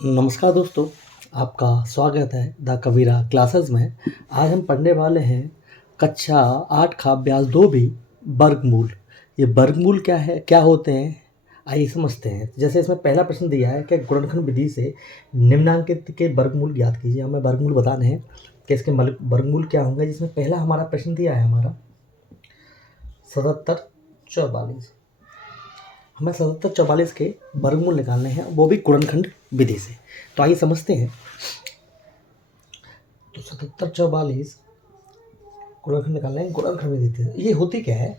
नमस्कार दोस्तों, आपका स्वागत है द कबीरा क्लासेस में। आज हम पढ़ने वाले हैं कक्षा 8 का अभ्यास 2 भी वर्गमूल। ये वर्गमूल क्या है, क्या होते हैं, आइए समझते हैं। जैसे इसमें पहला प्रश्न दिया है कि गुणनखंड विधि से निम्नांकित के वर्गमूल ज्ञात कीजिए। हमें वर्गमूल बताने हैं कि इसके वर्गमूल क्या होंगे। जिसमें पहला हमारा प्रश्न दिया है हमारा 7744। हमें 7744 के वर्गमूल निकालने हैं, वो भी गुणनखंड विधि से। तो आइए समझते हैं। तो 7744 गुणनखंड निकालना है गुणनखंड विधि से। ये होती क्या है,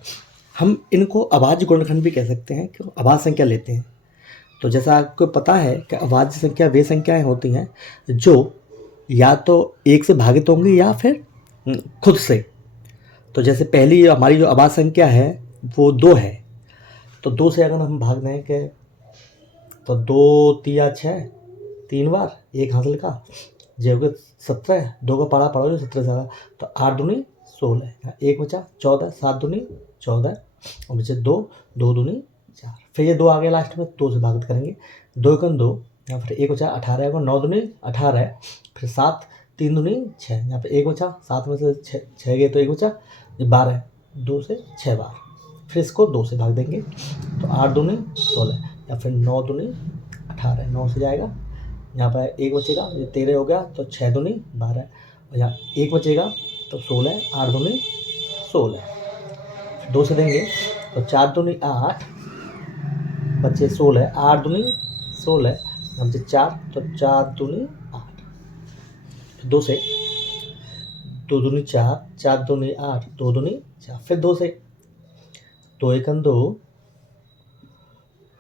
हम इनको अभाज्य गुणनखंड भी कह सकते हैं, क्यों अभाज्य संख्या लेते हैं। तो जैसा आपको पता है कि अभाज्य संख्या वे संख्याएं होती हैं जो या तो एक से भागित होंगी या फिर खुद से। तो जैसे पहली हमारी जो अभाज्य संख्या है वो 2 है। तो 2 से अगर हम भाग दें कि तो 2 तिया 6, 3 बार 1 हासिल का जे हो गया 17, 2 का पारा पड़ा 17 से। तो 8 दूनी 16, 1 बचा 14, 7 दूनी 14 और बचे 2, 2 दूनी 4। फिर ये 2 आ गया लास्ट में, 2 से भागित करेंगे, 2 एकम 2, यहाँ फिर 1 बचा 18, 9 दूनी 18, फिर 7, 3 दूनी 6, यहाँ पे 1 बचा 7 में से 6 गए तो 1 बचा 12, 2 से 6 बार। फिर इसको 2 से भाग देंगे तो 8 दूनी 16, या फिर 9 दूनी 18, 9 से जाएगा, यहाँ पर 1 बचेगा, ये 13 हो गया तो 6 दूनी 12, और यहाँ 1 बचेगा तो 16, 8 दूनी 16, 2 से देंगे तो 4 दूनी 8, बचे 16, 8 दूनी 16, यहाँ बचे 4 तो 4 दूनी 8, 2 से 2 दूनी 4, 4 दूनी 8, 2 दूनी 4, फिर 2 से 2 एकम 2,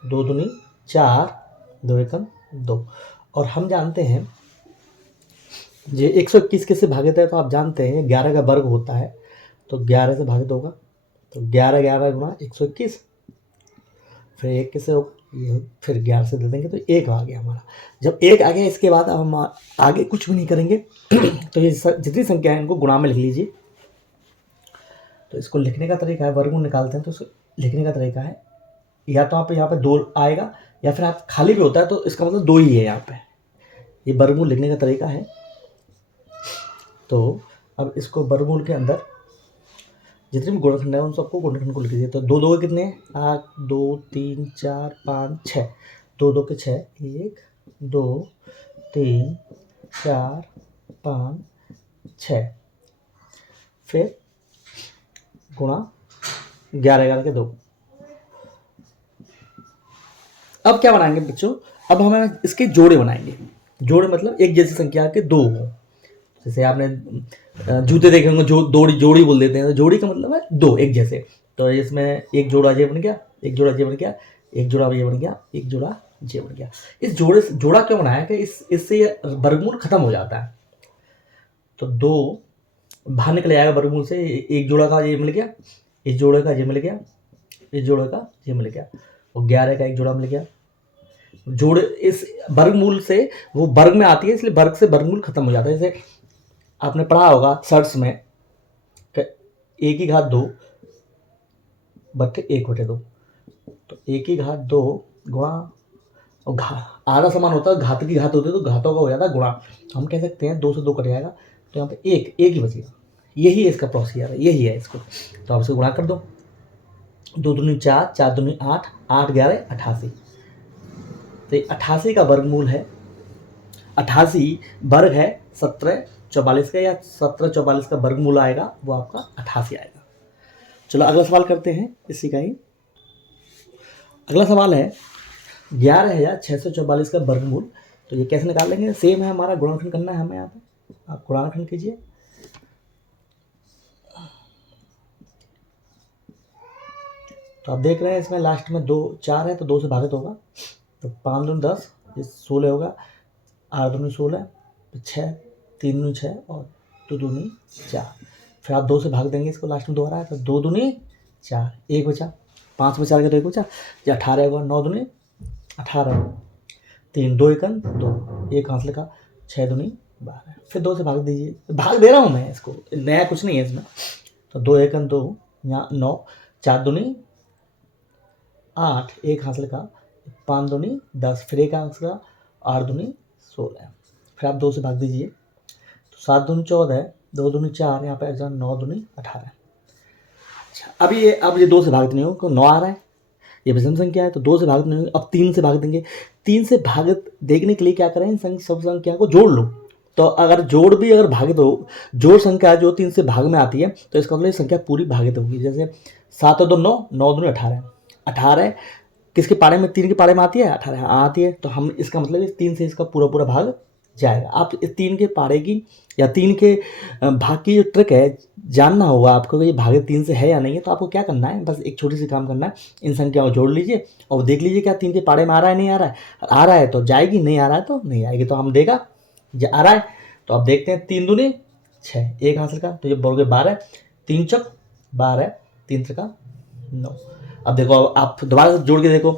2 दूनी 4, 2 एकम 2। और हम जानते हैं ये 121 किससे भागित है, तो आप जानते हैं 11 का वर्ग होता है, तो 11 से भागित होगा। तो 11 11 गुणा 121, फिर 1 किससे होगा, ये फिर 11 से दे देंगे तो 1 आ गया हमारा। जब 1 आ गया इसके बाद अब हम आगे कुछ भी नहीं करेंगे। तो ये जितनी संख्या है इनको गुणा में लिख लीजिए। तो इसको लिखने का तरीका है, वर्गमूल निकालते हैं तो इसको लिखने का तरीका है, या तो आप यहाँ पे 2 आएगा या फिर आप खाली भी होता है तो इसका मतलब 2 ही है यहाँ पे। ये वर्गमूल लिखने का तरीका है। तो अब इसको वर्गमूल के अंदर जितने भी गुणनखंड है उन सबको गुणनखंड को लिख दीजिए। तो 2 2 कितने हैं, 8, 2 3 4 5 6, 2 2 के 6, 1 2 3 4 5 6, फिर गुणा 11 11 के 2। अब क्या बनाएंगे बच्चों, अब हमें इसके जोड़े बनाएंगे। जोड़े मतलब एक जैसी संख्या के 2 हो। जैसे आपने जूते देखे होंगे, जो जोड़ी बोल देते हैं, तो जोड़ी का मतलब है 2 एक जैसे। तो इसमें एक जोड़ा ये बन गया, एक जोड़ा ये बन गया, एक जोड़ा ये बन गया, एक जोड़ा ये बन गया। इस जोड़ा क्यों बनाया कि इससे वर्गमूल खत्म हो जाता है। तो 2 बाहर निकल जाएगा वर्गमूल से, एक जोड़ा का ये मिल गया, इस जोड़े का ये मिल गया, इस जोड़े का ये मिल गया, और 11 का एक जोड़ा मिल गया। जोड़े इस वर्गमूल से वो वर्ग में आती है, इसलिए वर्ग से वर्गमूल खत्म हो जाता है। जैसे आपने पढ़ा होगा सर्ट्स में, 1 की घात 2 बट्टे 1 बटे 2। तो 1 की घात 2 गुणा, और आधा समान होता है, घात की घात होती है तो घातों का हो जाता है गुणा। हम कह सकते हैं 2 से 2 कट जाएगा तो यहाँ पे एक ही बचेगा। यही इसका प्रोसीजर है, यही है इसको। तो आप इसे गुणा कर दो, 2 दूनी 4, 4 दूनी 8, 8 11 88। तो 88 का वर्गमूल है, 88 वर्ग है 17 44 का, या 17 44 का वर्गमूल आएगा वो आपका 88 आएगा। चलो अगला सवाल करते हैं इसी का ही। अगला सवाल है 11,644 का वर्गमूल। तो ये कैसे निकाल लेंगे, सेम है, हमारा गुणनखंड करना है हमें। यहाँ पे आप गुणनखंड कीजिए। तो आप देख रहे हैं इसमें लास्ट में 2 4 है तो 2 से भागित होगा। तो 5 दूनी 10, 16 होगा, 8 दूनी 16, 6, 3 दूनी 6 और 2 दूनी 4। फिर आप 2 से भाग देंगे, इसको लास्ट में 2 आ रहा है तो 2 दूनी 4, 1 बचा, 5 में 4 का 1 बचा, या 18 होगा, 9 दूनी 18, 3 2 एकम 2, 1 हासिल का, 6 दूनी 12। फिर 2 से भाग दीजिए, भाग दे रहा हूँ मैं इसको, नया कुछ नहीं है इसमें। तो 2 एकम 2, यहाँ 9, 4 दूनी 8, 1 हासिल का, 5 दूनी 10, फिर 1 हासिल का, 8 दूनी 16। फिर आप 2 से भाग दीजिए, तो 7 दूनी 14, 2 दूनी 4, यहाँ पे 9 दूनी 18। अच्छा, अब ये 2 से भाग नहीं हो, 9 आ रहा है, ये विषम संख्या है, तो 2 से भाग नहीं होगी, अब 3 से भाग देंगे। 3 से भाग देखने के लिए क्या करें, सब संख्या को जोड़ लो। तो अगर भागित हो, जोड़ संख्या जो 3 से भाग में आती है, तो इसका मतलब संख्या पूरी भागित होगी। जैसे 7 और 2 9, 9 दूनी 18, 18 किसके पारे में, 3 के पारे में आती है, 18 आती है, तो हम इसका मतलब इस 3 से इसका पूरा भाग जाएगा। आप इस 3 के पारे की या 3 के भाग की जो ट्रिक है, जानना होगा आपको कि ये भागे 3 से है या नहीं है। तो आपको क्या करना है, बस एक छोटी सी काम करना है, इन संख्याओं को जोड़ लीजिए और देख लीजिए क्या 3 के पारे में आ रहा है, नहीं आ रहा है। आ रहा है तो जाएगी, नहीं आ रहा है तो नहीं आएगी। तो हम देगा आ रहा है, तो अब देखते हैं 3 दूनी 6, 1 हासिल का, तो ये बोलोगे 12, 3 चौक 12, 3 त्रिका 9। अब देखो, अब आप दोबारा से जोड़ के देखो,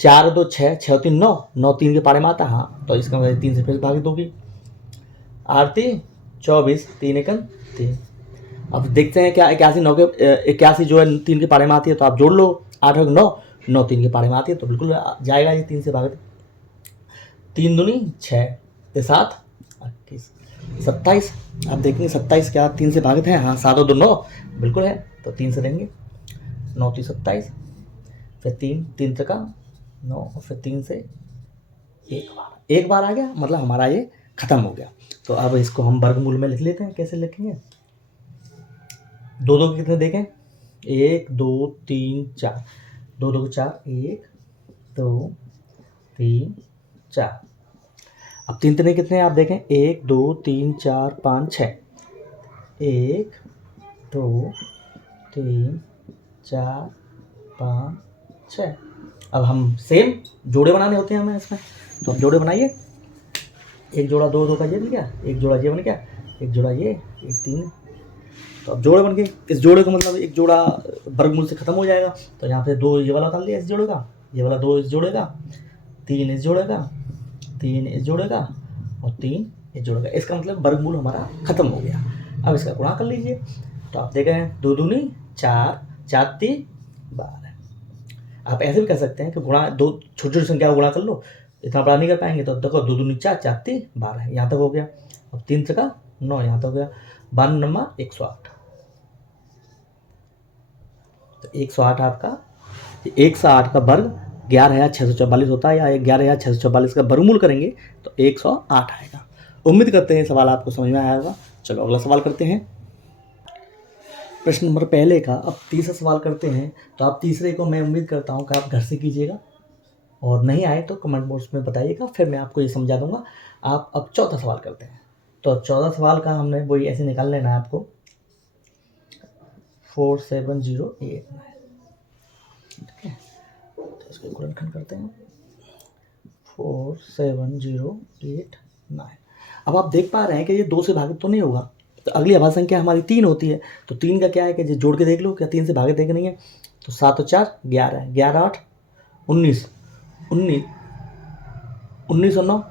4 और 2 6, 6 और 3 9, 9 3 के पारे में आता है, हाँ, तो इसका मतलब 3 से फिर भागित होगी। 8 3 24, 3 1 3। अब देखते हैं क्या 81 9 के 81 जो है 3 के पारे में आती है, तो आप जोड़ लो, 8 और 9, 9 3 के पारे में आती है, तो बिल्कुल जाएगा ये 3 से भागित। 3 दूनी 6, 7 28, 27। आप देखेंगे 27 क्या 3 से भागित है, हाँ, 7 और 2 9 बिल्कुल है, तो 3 से देंगे, 9 3 27, फिर 3 त्रिका 9, और फिर 3 से एक बार आ गया, मतलब हमारा ये खत्म हो गया। तो अब इसको हम वर्गमूल में लिख लेते हैं। कैसे लिखेंगे, 2 2 कितने देखें, 1 2 3 4, 2 2 4, 1 2 3 4। अब 3 3 कितने आप देखें, 1 2 3 4 5 6, 1 2 3 4 5 6। अब हम सेम जोड़े बनाने होते हैं हमें इसमें, तो हम जोड़े बनाइए। एक जोड़ा 2 2 का ये बन गया, एक जोड़ा ये बन गया, एक जोड़ा ये, एक 3। तो अब जोड़े बन गए। इस जोड़े का मतलब एक जोड़ा वर्गमूल से खत्म हो जाएगा, तो यहाँ पे 2 ये वाला डाल दिया इस जोड़े का, ये वाला 2 इस जोड़े का, 3 इस जोड़े का, 3 इस जोड़े का, और 3 इस जोड़े का। इसका मतलब वर्गमूल हमारा खत्म हो गया। अब इसका गुणा कर लीजिए, तो आप देख रहे हैं 2 दूनी 4, 4 3 12। आप ऐसे भी कर सकते हैं कि गुणा 2 छोटी छोटी संख्या को गुणा कर लो, इतना बड़ा नहीं कर पाएंगे, तो देखो 2 दूनी 4, 4 3 12, यहाँ तक हो गया। अब 3 से का 9, यहाँ तक हो गया, 12 नंबर 108। तो 108 आपका 108 का वर्ग 11,644 होता है, या 11,644 का वर्गमूल करेंगे तो 108 आएगा। उम्मीद करते हैं सवाल आपको समझ में आया होगा। चलो अगला सवाल करते हैं, प्रश्न नंबर पहले का। अब तीसरा सवाल करते हैं, तो आप तीसरे को मैं उम्मीद करता हूँ कि आप घर से कीजिएगा, और नहीं आए तो कमेंट बॉक्स में बताइएगा, फिर मैं आपको ये समझा दूंगा। आप अब चौथा सवाल करते हैं। तो चौथा सवाल का हमने वही ऐसे निकाल लेना है आपको, 47089। ठीक है, तो इसको गुणनखंड करते हैं, 47089। अब आप देख पा रहे हैं कि ये 2 से भागित तो नहीं होगा, तो अगली अभाज्य संख्या हमारी 3 होती है। तो 3 का क्या है कि जोड़ के देख लो, क्या 3 से भागित है कि नहीं है। तो 7 और 4 11, 11 8 19, 19 19 और 9,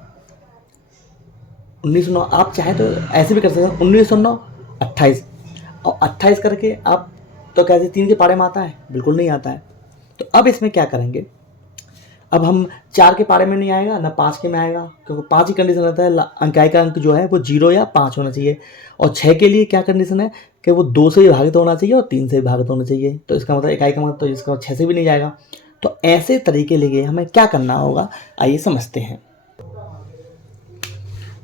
19 और 9। आप चाहें तो ऐसे भी कर सकते हैं, 19 और 9 28, और 28 करके आप तो कैसे 3 के पारे में आता है, बिल्कुल नहीं आता है। तो अब इसमें क्या करेंगे, अब हम 4 के पारे में नहीं आएगा ना 5 के में आएगा, क्योंकि 5 ही कंडीशन रहता है, अंकाई का अंक जो है वो 0 या 5 होना चाहिए। और 6 के लिए क्या कंडीशन है कि वो 2 से विभाजित होना चाहिए और 3 से विभाजित होना चाहिए। तो इसका मतलब इकाई का मतलब, तो इसका 6 से भी नहीं जाएगा। तो ऐसे तरीके लिए हमें क्या करना होगा, आइए समझते हैं।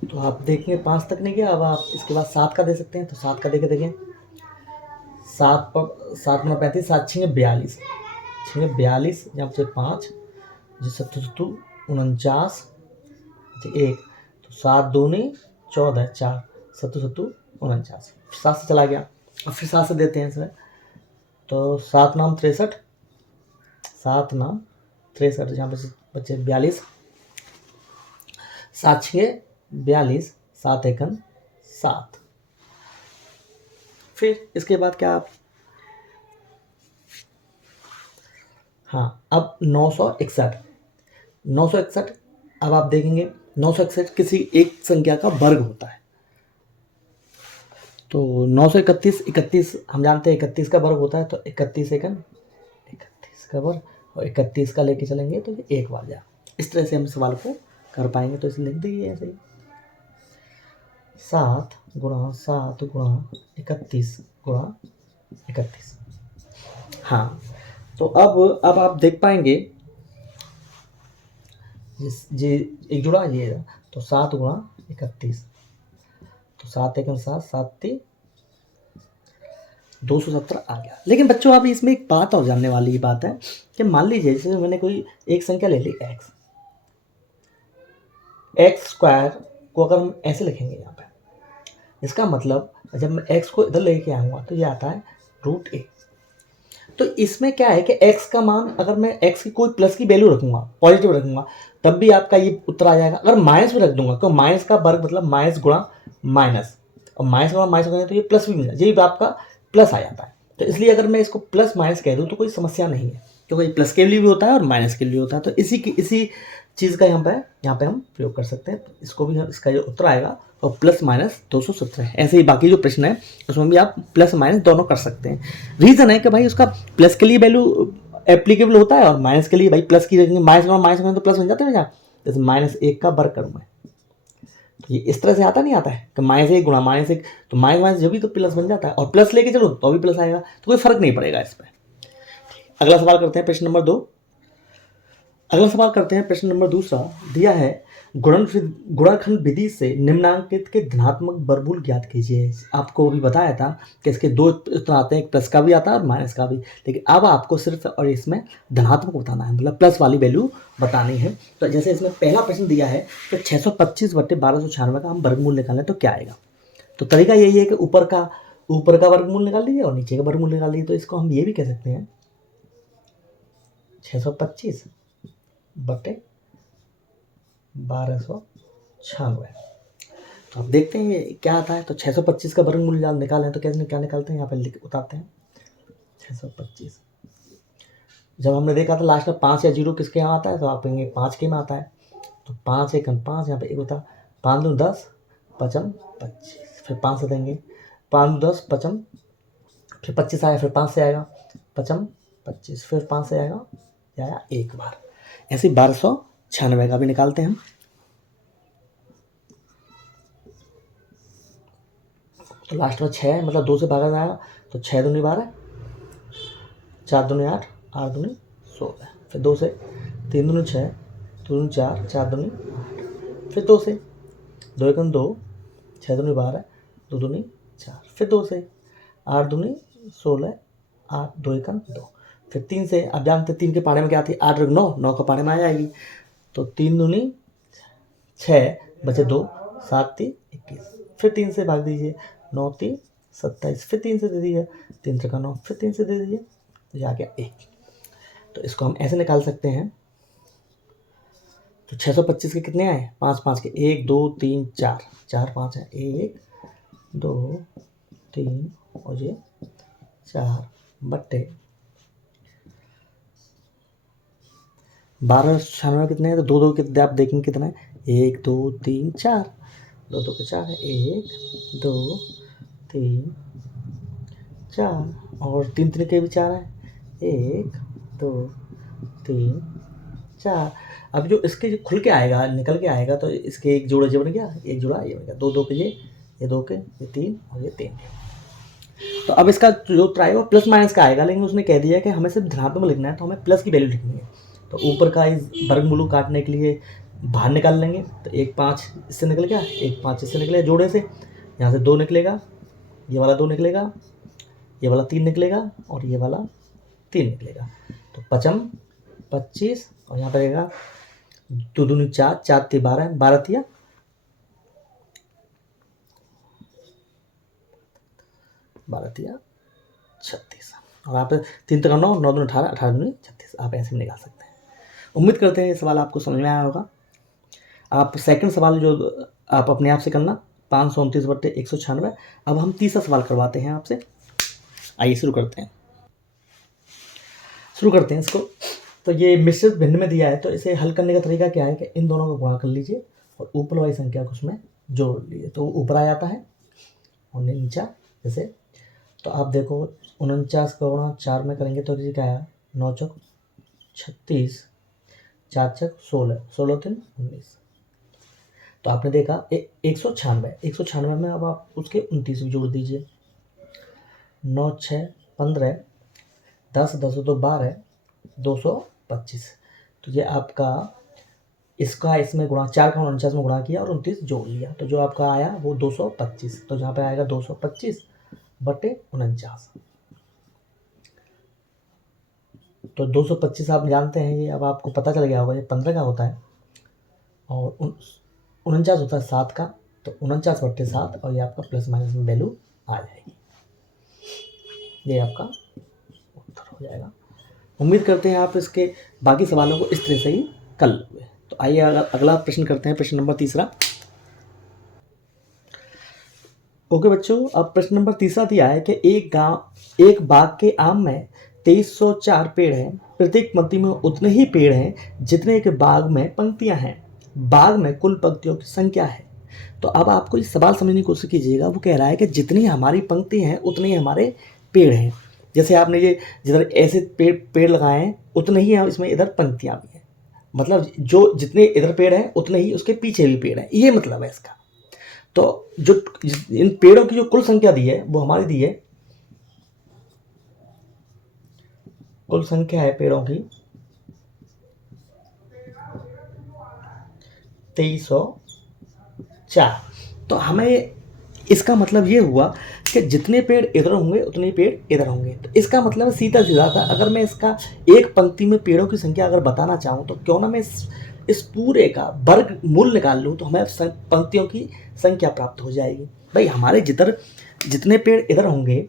तो आप देखेंगे 5 तक नहीं गया, अब आप इसके बाद 7 का दे सकते हैं। तो 7 का देखें 7 9 35, 7 6 42, 42 यहाँ से 5 जी 7 49 1, तो 7 दूनी 14 4, 7 49, 7 से चला गया। अब फिर 7 से देते हैं इसमें, तो 7 नाम 63, 7 नाम 63, यहाँ पे बच्चे 42, 7 6 42, 7 1 7। फिर इसके बाद क्या आप, हाँ, अब 961, 961। अब आप देखेंगे 961 किसी एक संख्या का वर्ग होता है। तो 931, 31 हम जानते हैं 31 का वर्ग होता है, तो 31 एकन 31 का वर्ग, और 31 का लेके चलेंगे तो ये एक बार जा। इस तरह से हम सवाल को कर पाएंगे तो इसे लिख देंगे ऐसे ही 7 गुणा 7 गुणा 31 गुणा 31। हाँ, तो अब आप देख पाएंगे जी एक जुड़ा ये रहा, तो 7 गुणा 31, तो 7 एकम 7, 7 217 आ गया। लेकिन बच्चों अब इसमें एक बात और जानने वाली बात है कि मान लीजिए जैसे मैंने कोई एक संख्या ले ली एक्स स्क्वायर को अगर हम ऐसे लिखेंगे यहाँ पे, इसका मतलब जब मैं एक्स को इधर लेके आऊँगा तो ये आता है √a। तो इसमें क्या है कि x का मान अगर मैं x की कोई प्लस की वैल्यू रखूंगा, पॉजिटिव रखूंगा, तब भी आपका ये उत्तर आ जाएगा। अगर माइनस भी रख दूंगा तो माइनस का वर्ग मतलब माइनस गुणा माइनस, और माइनस गुणा माइनस करेंगे तो ये प्लस भी मिल जाए, ये भी आपका प्लस आ जाता है। तो इसलिए अगर मैं इसको प्लस माइनस कह दूँ तो कोई समस्या नहीं है, क्योंकि प्लस के लिए भी होता है और माइनस के लिए होता है। तो इसी चीज़ का यहाँ पे हम प्रयोग कर सकते हैं। इसको भी इसका जो उत्तर आएगा और प्लस माइनस 217 है। ऐसे ही बाकी जो प्रश्न है उसमें भी आप प्लस माइनस दोनों कर सकते हैं। रीज़न है कि भाई उसका प्लस के लिए वैल्यू एप्लीकेबल होता है और माइनस के लिए भाई प्लस की रखेंगे, माइनस तो प्लस बन जाते हैं ना। जैसे -1 का वर्ग करूँ मैं, तो ये इस तरह से आता नहीं आता है कि -1 गुणा -1, तो माइनस जब भी तो प्लस बन जाता है, और प्लस लेके चलो तो भी प्लस आएगा, तो कोई फर्क नहीं पड़ेगा इस पर। अगला सवाल करते हैं, प्रश्न नंबर 2। अगला सवाल करते हैं, प्रश्न नंबर 2 दिया है गुणनखंड विधि से निम्नांकित के धनात्मक वर्गमूल ज्ञात कीजिए। आपको भी बताया था कि इसके 2 उत्तर आते हैं, एक प्लस का भी आता है और माइनस का भी, लेकिन अब आपको सिर्फ और इसमें धनात्मक बताना है, मतलब प्लस वाली वैल्यू बतानी है। तो जैसे इसमें पहला प्रश्न दिया है कि 625/1296 का हम वर्गमूल निकालें तो क्या आएगा। तो तरीका यही है कि ऊपर का वर्गमूल निकाल लीजिए और नीचे का वर्गमूल निकाल लीजिए। तो इसको हम ये भी कह सकते हैं 625/1296। तो आप देखते हैं ये क्या आता है। तो 625 का वर्गमूल निकालें तो कैसे क्या निकालते हैं, यहाँ पे उतारते हैं 625। जब हमने देखा था लास्ट में 5 या 0 किसके यहाँ आता है, तो आप कहेंगे 5 के में आता है। तो 5 1 5, यहाँ पे 1 होता, 5 2 10 55 25, फिर 5 से देंगे, 5 2 10 55, फिर 25 आया, फिर 5 से आएगा 55 25, फिर 5 से आएगा एक बार। ऐसे 1296 का भी निकालते हैं हम। तो लास्ट में 6 मतलब 2 से भागा जाएगा, तो 6 दूनी 12, 4 दूनी 8, 8 दूनी 16, फिर 2 से, 3 दूनी 6, 2 दूनी 4, 4 दूनी 8, फिर 2 से, 2 1 2, 6 दूनी 12, 2 दूनी 4, फिर 2 से, 8 दूनी 16, 8 2 1 2, फिर 3 से। अब जानते 3 के पाने में क्या आती है, 8 9, 9 का पाने में आ जाएगी। तो 3 दूनी 6 बचे 2, 7 3 21, फिर 3 से भाग दीजिए, 9 3 27, फिर 3 से दे दीजिए, 3 3 9, फिर 3 से दे दीजिए, तो ये आ गया 1। तो इसको हम ऐसे निकाल सकते हैं। तो 625 के कितने आए, 5 5 के 1 2 3 4, 4 5 है, 1 2 3 और ये 4 बट्टे 1296 कितने हैं, तो 2 2 कितने आप देखेंगे कितना है, 1 2 3 4, 2 2 के 4 है, 1 2 3 4 और 3 3 के भी 4 है, 1 2 3 4। अब जो इसके जो खुल के आएगा, निकल के आएगा, तो इसके एक जोड़ा ये बन गया, एक जोड़ा ये बन गया, 2 2 के ये 2 के ये 3 और ये 3 के। तो अब इसका जो उत्तर आएगा वो प्लस माइनस का आएगा, लेकिन उसने कह दिया कि हमें सिर्फ धनात्मक लिखना है, तो हमें प्लस की वैल्यू लिखनी है। तो ऊपर का इस वर्गमूल काटने के लिए बाहर निकाल लेंगे। तो 1 5 इससे निकल गया, 1 5 इससे निकलेगा जोड़े से, यहाँ से 2 निकलेगा, ये वाला 2 निकलेगा, ये वाला 3 निकलेगा और ये वाला 3 निकलेगा। तो 55 25 और यहाँ पर रहेगा 2 दूनी 4, 4 3 12, 12 3 36 और आप 3 3 9, 9 दूनी 18, 18 दूनी 36। आप ऐसे भी निकाल सकते हैं। उम्मीद करते हैं ये सवाल आपको समझ में आया होगा। आप सेकंड सवाल जो आप अपने आप से करना, 529/196। अब हम तीसरा सवाल करवाते हैं आपसे। आइए शुरू करते हैं इसको। तो ये मिश्रित भिन्न में दिया है, तो इसे हल करने का तरीका क्या है कि इन दोनों को गुणा कर लीजिए और ऊपर वाली संख्या को उसमें जोड़ लीजिए, तो ऊपर आ जाता है और नीचा जैसे। तो आप देखो 49 का गुणा 4 में करेंगे तो ये क्या है, 9 चौक 36, 4 चौक 16, 16 3 19, तो आपने देखा 196 में अब आप उसके 29 जोड़ दीजिए। 9 6 15, 10 10 2 12, 225। तो ये आपका इसका इसमें गुणा 4 का 49 में गुणा किया और 29 जोड़ लिया, तो जो आपका आया वो 225। तो जहाँ पे आएगा 225 बटे 49। तो 225 आप जानते हैं, ये अब आपको पता चल गया होगा, ये 15 का होता है और 49 होता है 7 का। तो 49 बटे 7 और ये आपका प्लस माइनस में वैल्यू आ जाएगी। ये आपका उत्तर हो जाएगा। उम्मीद करते हैं आप इसके बाकी सवालों को इस तरह से ही कर लोगे। तो आइए अगला प्रश्न करते हैं, प्रश्न नंबर 3। ओके बच्चों, अब प्रश्न नंबर 3 दिया है कि एक बाग के आम में 2304 पेड़ हैं। प्रत्येक पंक्ति में उतने ही पेड़ हैं जितने के बाग में पंक्तियां हैं। बाग में कुल पंक्तियों की संख्या है। तो अब आपको इस सवाल समझने की कोशिश कीजिएगा। वो कह रहा है कि जितनी हमारी पंक्ति हैं उतने ही हमारे पेड़ हैं। जैसे आपने ये जिधर ऐसे पेड़ लगाए हैं उतने ही इसमें इधर पंक्तियां भी हैं। मतलब जो जितने इधर पेड़ हैं उतने ही उसके पीछे भी पेड़ हैं, ये मतलब है इसका। तो जो इन पेड़ों की जो कुल संख्या दी है वो हमारी दी है, कुल संख्या है पेड़ों की 2304। तो हमें इसका मतलब ये हुआ कि जितने पेड़ इधर होंगे उतने पेड़ इधर होंगे। तो इसका मतलब सीधा सीधा था, अगर मैं इसका एक पंक्ति में पेड़ों की संख्या अगर बताना चाहूँ तो क्यों ना मैं इस पूरे का वर्ग मूल निकाल लूँ, तो हमें पंक्तियों की संख्या प्राप्त हो जाएगी। भाई हमारे जितने पेड़ इधर होंगे,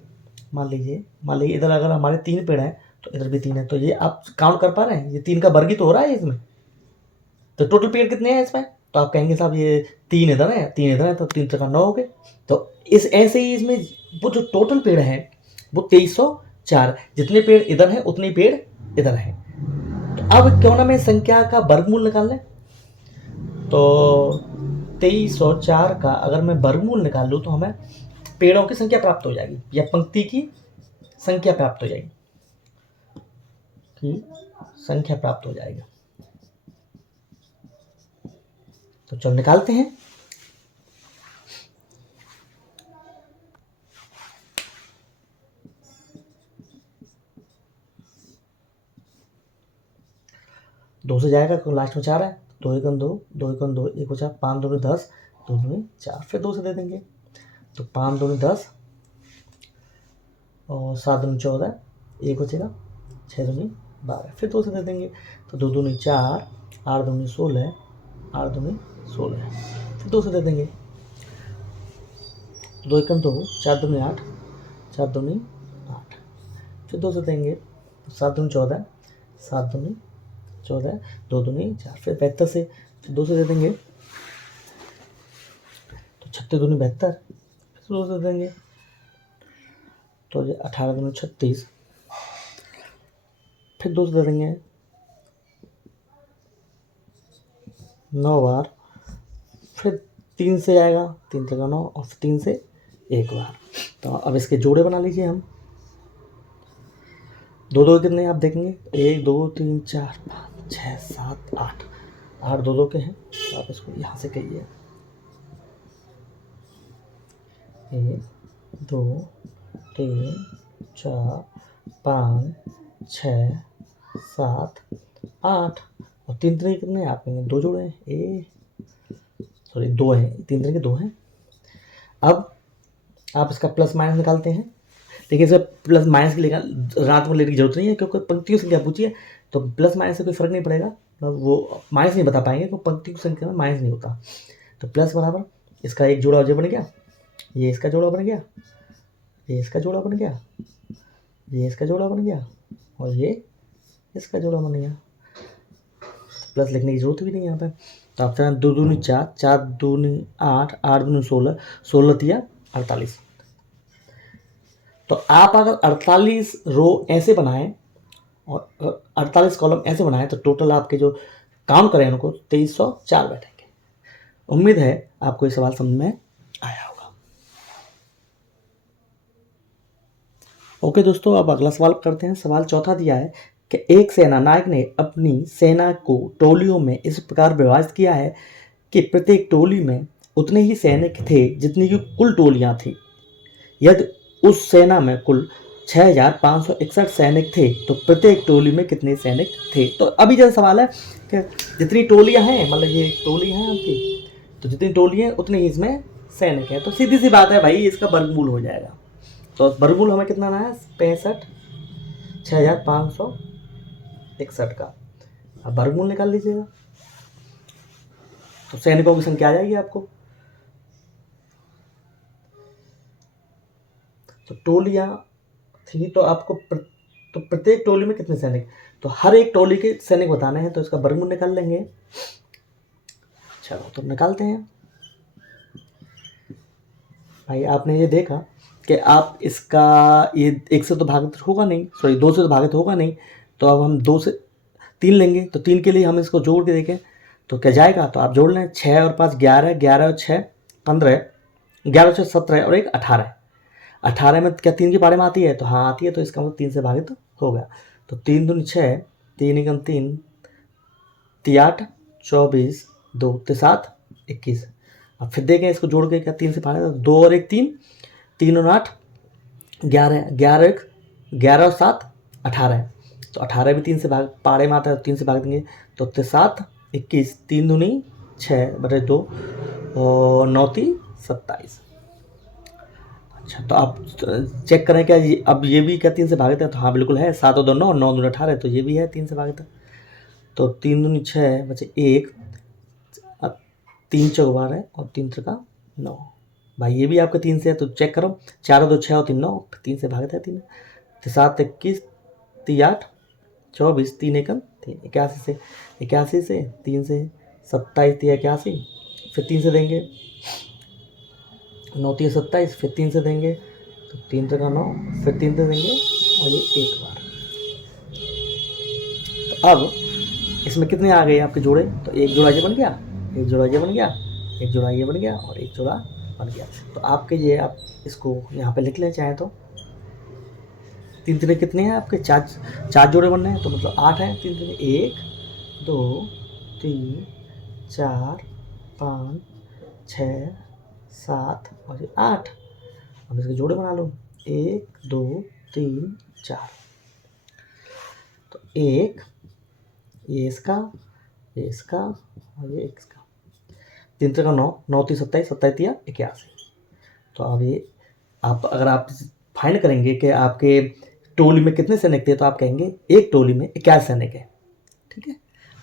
मान लीजिए इधर अगर हमारे 3 पेड़ हैं तो इधर भी 3 है। तो ये आप काउंट कर पा रहे हैं, ये 3 का वर्ग ही तो हो रहा है इसमें। तो टोटल पेड़ कितने हैं इसमें? तो आप कहेंगे साहब ये 3 इधर है 3 इधर है, तो 3 3 9 हो गए। तो इस ऐसे ही इसमें वो जो टोटल पेड़ है वो 2304, जितने पेड़ इधर हैं उतने पेड़ इधर हैं। तो अब क्यों ना मैं संख्या का वर्गमूल निकाल लें। तो 2304 का अगर मैं वर्गमूल निकाल लूँ तो हमें पेड़ों की संख्या प्राप्त हो जाएगी या पंक्ति की संख्या प्राप्त हो जाएगी, तो चलो निकालते हैं। दो से जाएगा तो लास्ट में 4 है। 2 1 2 2 1 2 1 बचा, 5 2 10 2 2 4, फिर 2 से दे देंगे। तो 5 2 10 और 7 2 14, 1 बचेगा, 6 2 12, फिर 2 से दे देंगे। तो 2 2 4, 8 2 16, 8 2 16, फिर 2 से दे देंगे। 2 1 2 4 2 8, 4 2 8, फिर 2 से देंगे। 7 2 14, 7 2 14, 2 2 4, फिर 72 से 2 से दे देंगे। तो 36 2 72, फिर 2 से दे देंगे। तो ये 18 2 36, फिर 2 से दे देंगे। 9 बार, फिर 3 से आएगा, 3 3 9 और 3 से 1 बार। तो अब इसके जोड़े बना लीजिए हम। 2 2 कितने आप देखेंगे, 1 2 3 4 5 6 7 8, 8 2 2 के हैं। तो आप इसको यहाँ से कहिए 1 2 3 4 5 6 7 8 और 3 3 कितने आप कहेंगे, 2 जोड़े हैं, सॉरी 2 हैं, 3 3 के 2 हैं। अब आप इसका प्लस माइनस निकालते हैं। देखिए इसे प्लस माइनस के लिए रात में लेने की जरूरत नहीं है, क्योंकि पंक्तियों की संख्या पूछी है तो प्लस माइनस से कोई फर्क नहीं पड़ेगा। वो माइनस नहीं बता पाएंगे क्योंकि पंक्ति की संख्या में माइनस नहीं होता। तो प्लस बराबर इसका एक जोड़ा जो बन गया, ये इसका जोड़ा बन गया, ये इसका जोड़ा बन गया, ये इसका जोड़ा बन गया और ये इसका जोड़ा बन गया। प्लस लिखने की जरूरत भी नहीं यहाँ पे। तो आप 2 2 4, 4 2 8, 8 2 16, 16 तिया 48। तो आप अगर 48 रो ऐसे बनाएं और 48 कॉलम ऐसे बनाएं तो टोटल आपके जो काउंट करें उनको 2304 बैठेंगे। उम्मीद है आपको ये सवाल समझ में आया होगा। ओके दोस्तों, अब अगला सवाल करते हैं। सवाल चौथा दिया है कि एक सेना नायक ने अपनी सेना को टोलियों में इस प्रकार विभाजित किया है कि प्रत्येक टोली में उतने ही सैनिक थे जितनी की कुल टोलियां थी। यदि उस सेना में कुल 6561 सैनिक थे तो प्रत्येक टोली में कितने सैनिक थे। तो अभी जैसा सवाल है कि जितनी टोलियां हैं, मतलब ये टोली है आपकी, तो जितनी टोली है उतने ही इसमें सैनिक है। तो सीधी सी बात है भाई, इसका वर्गमूल हो जाएगा। तो वर्गमूल हमें कितना आना है, 65 6561 का। अब वर्गमूल निकाल लीजिएगा तो सैनिकों की संख्या आ जाएगी आपको। तो टोलियां थी तो आपको तो प्रत्येक टोली में कितने सैनिक, तो हर एक टोली के सैनिक बताने हैं, तो इसका वर्गमूल निकाल लेंगे। चलो तो निकालते हैं। भाई आपने ये देखा कि आप इसका ये 1 से तो भागित होगा नहीं, सॉरी 2 से तो भागित होगा नहीं, तो अब हम 2 से 3 लेंगे। तो 3 के लिए हम इसको जोड़ के देखें तो क्या जाएगा, तो आप जोड़ लें 6 और 5 11, 11 और 6 15, 11 और 6 17 और 1 18। 18 में क्या 3 की पारे में आती है, तो हाँ आती है, तो इसका मतलब 3 से भागित हो गया। तो 3 दूनी 6, 3 एकम 3, 3 8 24, 2 ते 7 21। अब फिर देखें इसको जोड़ के क्या 3 से भागे, तो 2 और 1 3, 3 और 8 11, 11 1 11 और 7 18। तो 18 भी 3 से भाग पारे में आता है, तो 3 से भाग देंगे, तो 7 21, 3 दूनी 6 बटे 2 और 9 3 27। अच्छा तो आप चेक करें क्या अब ये भी क्या 3 से भागते हैं, तो हाँ बिल्कुल है, 7 और 2 9, 9 दूनी 18, तो ये भी है 3 से भागता है। तो 3 दूनी 6 बचे 1, 3 चौक 12 और 3 त्रिका 9। भाई ये भी आपका 3 से है, तो चेक करो, 4 और 2 6 और 3 9, 3 से भागता है 3, तो 7 21, 3 8 24, 3 एकम 3 81 से, 81 से 3 से 27 3 81, फिर 3 से देंगे 9 3 27, फिर 3 से देंगे तो 3 तक 9, फिर 3 से देंगे और ये एक बार। तो अब इसमें कितने आ गए आपके जोड़े, तो एक जोड़ा ये बन गया, एक जोड़ा ये बन गया, एक जोड़ा ये बन गया और एक जोड़ा बन गया। तो आपके ये आप इसको यहाँ पे लिख लें चाहे तो। 3 3 कितने हैं आपके, 4 जोड़े बनने हैं, तो मतलब 8 हैं। 3 3 1 2 3 4 5 6 7 और 8। अब इसके जोड़े बना लो, 1 2 3 4। तो 1 ये इसका, ये इसका और ये इसका, 3 3 9, 9 3 27, 27 3 81। तो अब ये आप अगर आप फाइंड करेंगे कि आपके टोली में कितने सैनिक थे, तो आप कहेंगे एक टोली में 81 सैनिक है। ठीक है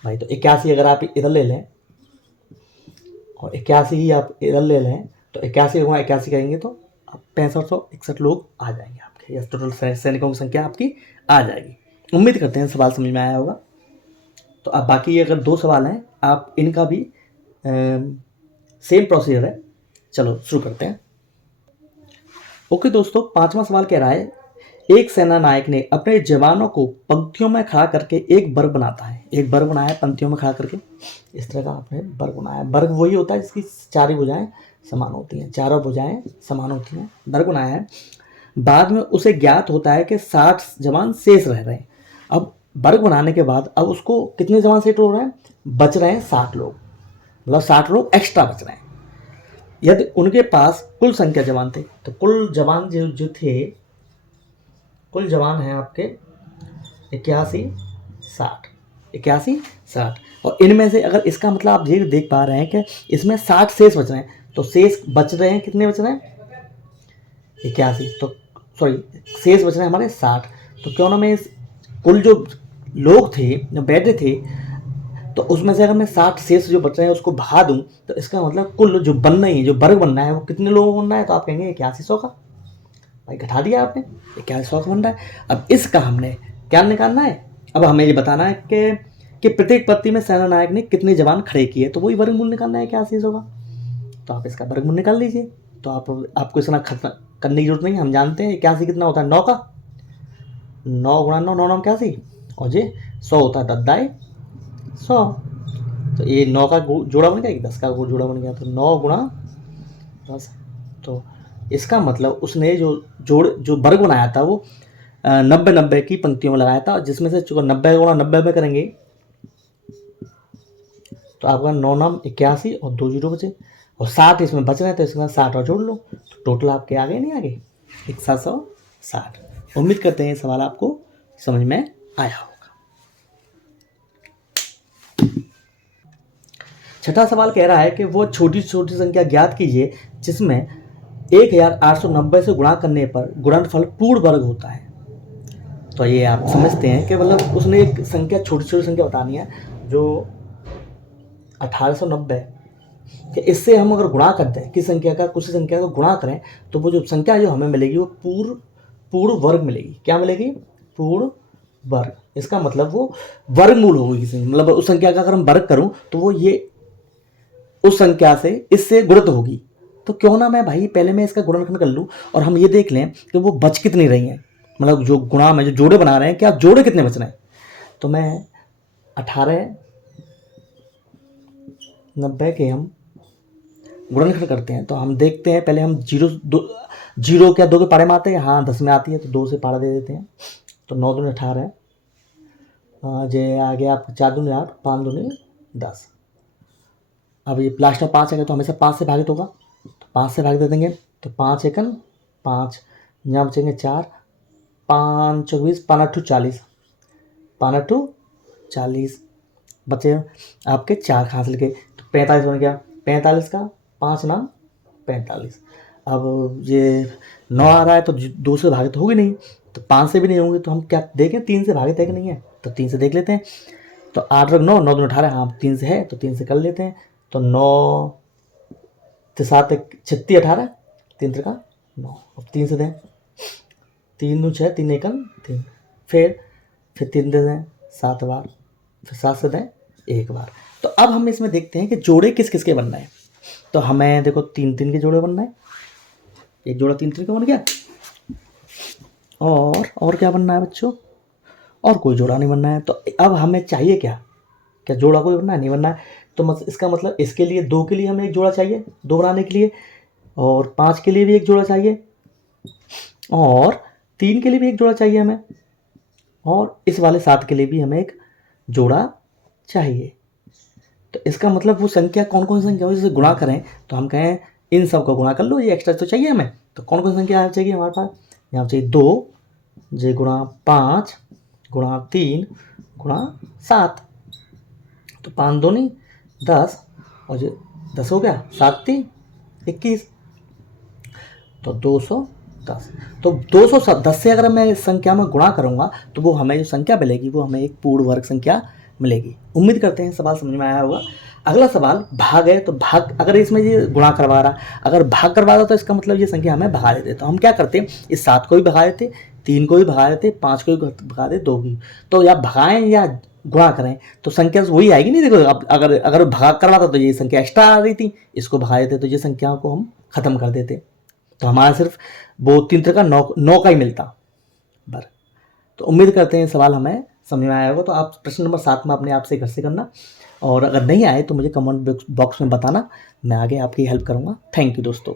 भाई, तो 81 अगर आप इधर ले लें और 81 ही आप इधर ले लें, तो 81 गुणा 81 करेंगे तो 6561 लोग आ जाएंगे आपके, या टोटल सैनिकों की संख्या आपकी आ जाएगी। उम्मीद करते हैं सवाल समझ में आया होगा। तो अब बाकी अगर 2 सवाल हैं, आप इनका भी सेम प्रोसीजर है। चलो शुरू करते हैं। ओके दोस्तों, 5वां सवाल कह रहा है, एक सेना नायक ने अपने जवानों को पंक्तियों में खड़ा करके एक वर्ग बनाता है। एक वर्ग बनाया है पंक्तियों में खड़ा करके, इस तरह का आपने वर्ग बनाया। वर्ग वही होता है जिसकी चारों भुजाएं समान होती हैं, चारों भुजाएं समान होती हैं, वर्ग बनाया है। बाद में उसे ज्ञात होता है कि 60 जवान शेष रह रहे हैं। अब वर्ग बनाने के बाद अब उसको कितने जवान शेष हो रहे हैं, बच रहे हैं 60 लोग, मतलब 60 लोग एक्स्ट्रा बच रहे हैं। यदि उनके पास कुल संख्या जवान थे, तो कुल जवान जो थे, कुल जवान हैं आपके 81 60, 81 60। और इनमें से अगर इसका मतलब आप ये देख पा रहे हैं कि इसमें 60 शेष बच रहे हैं, तो शेष बच रहे हैं कितने बच रहे हैं 81, तो सॉरी शेष बच रहे हैं हमारे 60। तो क्यों ना मैं इस कुल जो लोग थे जो बैठे थे, तो उसमें से अगर मैं 60 शेष जो बच रहे हैं उसको भगा दूं, तो इसका मतलब कुल जो बनना ही, जो वर्ग बनना है वो कितने लोगों को बनना है, तो आप कहेंगे 8100 का। भाई घटा दिया आपने, 8100 का बन रहा है। अब इसका हमने क्या निकालना है, अब हमें ये बताना है कि प्रत्येक पंक्ति में सेना नायक ने कितने जवान खड़े किए, तो वही वर्गमूल निकालना है 8100 का। तो आप इसका वर्गमूल निकाल लीजिए। तो आपको इतना करने की जरूरत नहीं है, हम जानते हैं 81 कितना होता है 9 का, 9 गुणा 9, 9 9 81, और ये 100 होता है 10 100। तो ये 9 का जोड़ा बन गया, 10 का जोड़ा बन गया, तो 9 गुणा 10। तो इसका मतलब उसने जो वर्ग बनाया था वो 90 90 की पंक्तियों में लगाया था, जिसमें से 90 गुणा 90 में करेंगे तो आपका 9 नाम 81 और 2 जीरो बचे, और 60 इसमें बच रहे हैं तो इसके बाद 60 और जोड़ लो, तो टोटल आपके आ गए नहीं आगे 1760। उम्मीद करते हैं ये सवाल आपको समझ में आया होगा। छठा सवाल कह रहा है कि वो छोटी छोटी संख्या ज्ञात कीजिए जिसमें 1890 से गुणा करने पर गुणनफल पूर्ण वर्ग होता है। तो ये आप समझते हैं कि मतलब उसने एक संख्या छोटी छोटी संख्या बतानी है जो 1890 कि इससे हम अगर गुणा करते हैं किसी संख्या का कुछ संख्या का गुणा करें तो वो जो संख्या जो हमें मिलेगी वो पूर्ण वर्ग मिलेगी। क्या मिलेगी? पूर्ण वर्ग। इसका मतलब वो वर्गमूल होगी किसी, मतलब उस संख्या का अगर हम वर्ग करूं तो वो ये उस संख्या से इससे गुणित होगी। तो क्यों ना मैं भाई पहले मैं इसका गुणनखंड कर लूं और हम ये देख लें कि वो बच कितनी रही हैं, मतलब जो गुणा में जो जोड़े बना रहे हैं क्या जोड़े कितने बच रहे हैं। तो मैं 1890 के हम गुणनखंड करते हैं तो हम देखते हैं पहले हम जीरो क्या 2 के पारे में आते हैं, हाँ 10 में आती है तो 2 से पारा दे देते हैं। तो 9 दूनी 18 जे आ गया आपका 4 दूनी 8, 5 दूनी 10। अब ये लास्ट में 5 आएगा तो हमेशा 5 से भागित होगा, तो 5 से भाग दे देंगे तो 5 एकन 5, यहाँ बचेंगे 4, 5 24, 5 8 40, 5 8 40 बचे आपके 4 हासिल के, तो 45 बन गया। 45 का 5 नाम 45। अब ये 9 आ रहा है तो 2 से भागित होगी नहीं, तो 5 से भी नहीं होंगे, तो हम क्या देखें 3 से भागित है कि नहीं है, तो 3 से देख लेते हैं। तो 8 रख 9, 9 दूनी 18, हाँ 3 से है तो 3 से कर लेते हैं। तो 9 7 36 18, 3 का 9, अब 3 से दें, 3 दूनी 6, 3 एकन 3, फिर 3 दे दें 7 बार, फिर 7 से दें 1 बार। तो अब हम इसमें देखते हैं कि जोड़े किस किस के बनना है। तो हमें देखो 3 3 के जोड़े बनना है, एक जोड़ा 3 3 का बन गया, और क्या बनना है बच्चों? और कोई जोड़ा नहीं बनना है। तो अब हमें चाहिए क्या जोड़ा कोई बनना है? नहीं बनना है। तो इसका मतलब इसके लिए 2 के लिए हमें एक जोड़ा चाहिए 2 बनाने के लिए, और 5 के लिए भी एक जोड़ा चाहिए, और 3 के लिए भी एक जोड़ा चाहिए हमें, और इस वाले 7 के लिए भी हमें एक जोड़ा चाहिए। तो इसका मतलब वो संख्या कौन कौन सी संख्या हो जिसे गुणा करें तो हम कहें इन सब को गुणा कर लो, ये एक्स्ट्रा तो चाहिए हमें। तो कौन कौन सी संख्या चाहिए हमारे पास? यहाँ चाहिए 2 जे गुणा 5 गुणा 3 गुणा 7, तो 5 दूनी 10, और जो 10 हो गया 7 3 21, तो 210। तो 210 से अगर मैं इस संख्या में गुणा करूंगा तो वो हमें जो संख्या मिलेगी वो हमें एक पूर्ण वर्ग संख्या मिलेगी। उम्मीद करते हैं सवाल समझ में आया होगा। अगला सवाल भाग है, तो भाग अगर इसमें ये गुणा करवा रहा, अगर भाग करवा रहा तो इसका मतलब ये संख्या हमें भगा देते। तो हम क्या करते हैं, इस 7 को भी भगा देते, 3 को भी भगा देते, 5 को भी भगा देते, 2 की। तो या भगाएं या गुणा करें तो संख्या वही आएगी नहीं। देखो अब अगर भाग करवाता तो ये संख्या एक्स्ट्रा आ रही थी, इसको भगा देते तो ये संख्याओं को हम खत्म कर देते, तो हमारा सिर्फ वो 3 का 9 का ही मिलता बर। तो उम्मीद करते हैं सवाल हमें समझ में आया होगा। तो आप प्रश्न नंबर 7 में अपने आप से घर से करना, और अगर नहीं आए तो मुझे कमेंट बॉक्स में बताना, मैं आगे आपकी हेल्प करूँगा। थैंक यू दोस्तों।